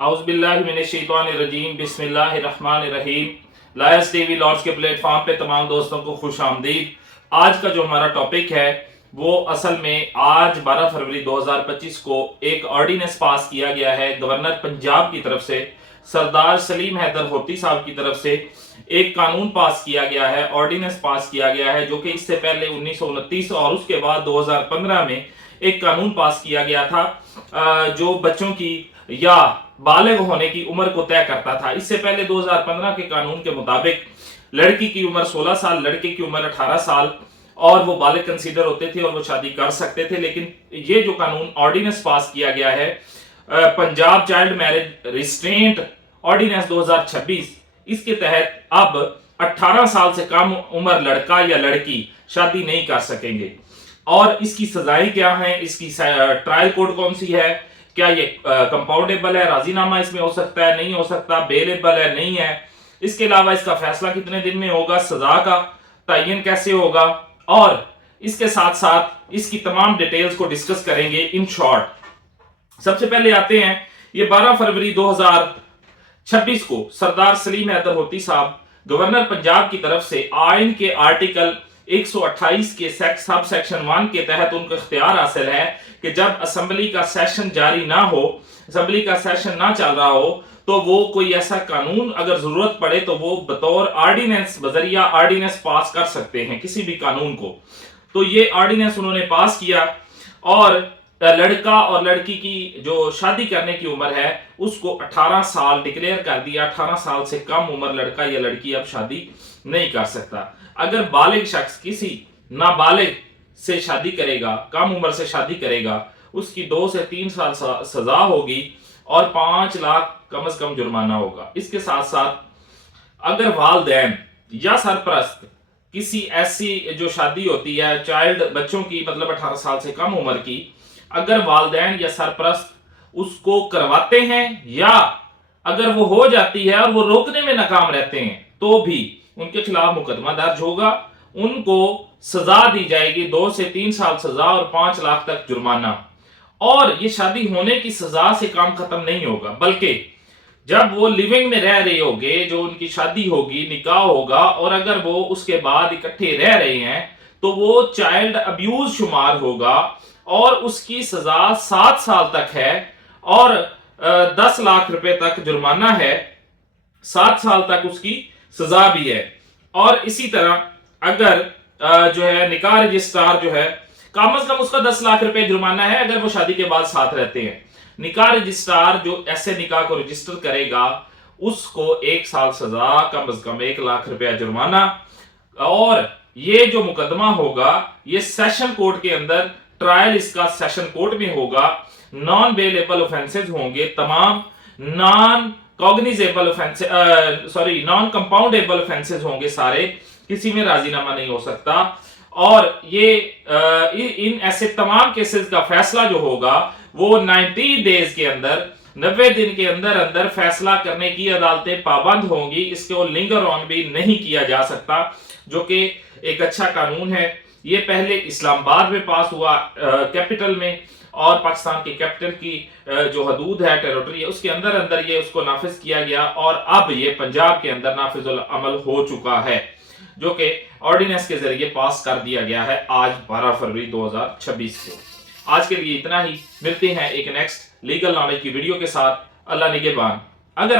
औज़ुबिल्लाहिमिनश्शैतानिर्रजीम बिस्मिल्लाहिर्रहमानिर्रहीम। Lions TV Lord's के platform पे तमाम दोस्तों को खुश आमदीद। आज का जो हमारा टॉपिक है वो असल में आज 12 फरवरी 2025 को एक ऑर्डिनेंस पास किया गया है गवर्नर पंजाब की तरफ से, सरदार सलीम हैदर होती साहब की तरफ से एक कानून पास किया गया है, ऑर्डिनेंस पास किया गया है, जो कि इससे पहले 1929 और उसके बाद 2015 में एक कानून पास किया गया था जो बच्चों की या बालिग होने की उम्र को तय करता था। इससे पहले 2015 के कानून के मुताबिक लड़की की उम्र 16 साल, लड़के की उम्र 18 साल और वो बालिग कंसीडर होते थे और वो शादी कर सकते थे। लेकिन ये जो कानून ऑर्डिनेंस पास किया गया है Punjab child marriage restraint ordinance 2026, इसके तहत अब 18 साल से कम उम्र लड़का या लड़की शादी नहीं कर सकेंगे। और इसकी सजाएं क्या हैं, इसकी ट्रायल कोड कौन सी है, क्या ये कंपाउंडेबल है, राजीनामा इसमें हो सकता है, नहीं हो सकता, बेलेबल है, नहीं है, इसके अलावा इसका फैसला कितने दिन में होगा, सजा का तयन कैसे होगा, और इसके साथ साथ इसकी तमाम डिटेल्स को डिस्कस करेंगे इन शॉर्ट। सबसे पहले आते हैं, ये 12 फरवरी 2026 को सरदार सलीम हैदर होती साहब गवर्नर पंजाब की तरफ से आइन के आर्टिकल 128 के सब सेक्शन 1 के तहत उनको इख्तियार हासिल है कि जब असेंबली का सेशन जारी ना हो, असेंबली का सेशन ना चल रहा हो, तो वो कोई ऐसा कानून अगर जरूरत पड़े तो वो बतौर ऑर्डिनेंस बजरिया ऑर्डिनेंस पास कर सकते हैं किसी भी कानून को। तो ये ऑर्डिनेंस उन्होंने पास किया और लड़का और लड़की की जो शादी करने की उम्र है उसको 18 साल डिक्लेयर कर दिया। 18 साल से कम उम्र लड़का या लड़की अब शादी नहीं कर सकता। अगर बालिग शख्स किसी नाबालिग से शादी करेगा, कम उम्र से शादी करेगा, उसकी 2 से 3 साल सजा होगी और 5 लाख कम से कम जुर्माना होगा। इसके साथ साथ अगर वालिदैन या सरपरस्त किसी ऐसी जो शादी होती है चाइल्ड बच्चों की, मतलब 18 साल से कम उम्र की, अगर वालिदैन या सरपरस्त उसको करवाते हैं या अगर वो हो जाती है और वो रोकने में नाकाम रहते हैं तो भी उनके खिलाफ मुकदमा दर्ज होगा, उनको सजा दी जाएगी, 2 से 3 साल सजा और 5 लाख तक जुर्माना। और ये शादी होने की सजा से काम खत्म नहीं होगा, बल्कि जब वो लिविंग में रह रहे होंगे, जो उनकी शादी होगी, निकाह होगा, और अगर वो उसके बाद इकट्ठे रह रहे हैं तो वो चाइल्ड अब्यूज शुमार होगा और उसकी सजा 7 साल तक है और 10 लाख रुपए तक जुर्माना है, 7 साल तक उसकी सजा भी है। और इसी तरह अगर जो है निकाह रजिस्ट्रार जो है कम से कम उसका 10 लाख रुपए जुर्माना है अगर वो शादी के बाद साथ रहते हैं। निकाह रजिस्ट्रार जो ऐसे निकाह को रजिस्टर करेगा उसको 1 साल सजा, कम से कम 1 लाख रुपया जुर्माना। और ये जो मुकदमा होगा ये सेशन कोर्ट के अंदर, ट्रायल इसका सेशन कोर्ट में होगा। नॉन बेलेबल ऑफेंसेस होंगे तमाम, non cognizable offences, non compoundable offences होंगे सारे, किसी में राजीनामा नहीं हो सकता। और ये इन ऐसे तमाम केसेस का फैसला जो होगा वो 90 डेज के अंदर, 90 दिन के अंदर अंदर फैसला करने की अदालतें पाबंद होंगी। इसको लिंगर ऑन भी नहीं किया जा सकता, जो कि एक अच्छा कानून है। ये पहले इस्लामाबाद में पास हुआ कैपिटल में, और पाकिस्तान के कैपिटल की जो हदूद है, टेरिटरी है, उसके अंदर अंदर ये उसको नाफिज किया गया और अब ये पंजाब के अंदर नाफिजुल अमल हो चुका है, जो कि ऑर्डिनेंस के जरिए पास कर दिया गया है आज 12 फरवरी 2026 को। आज के लिए इतना ही, मिलते हैं एक नेक्स्ट लीगल नॉलेज की वीडियो के साथ। अल्लाह निगहबान। अगर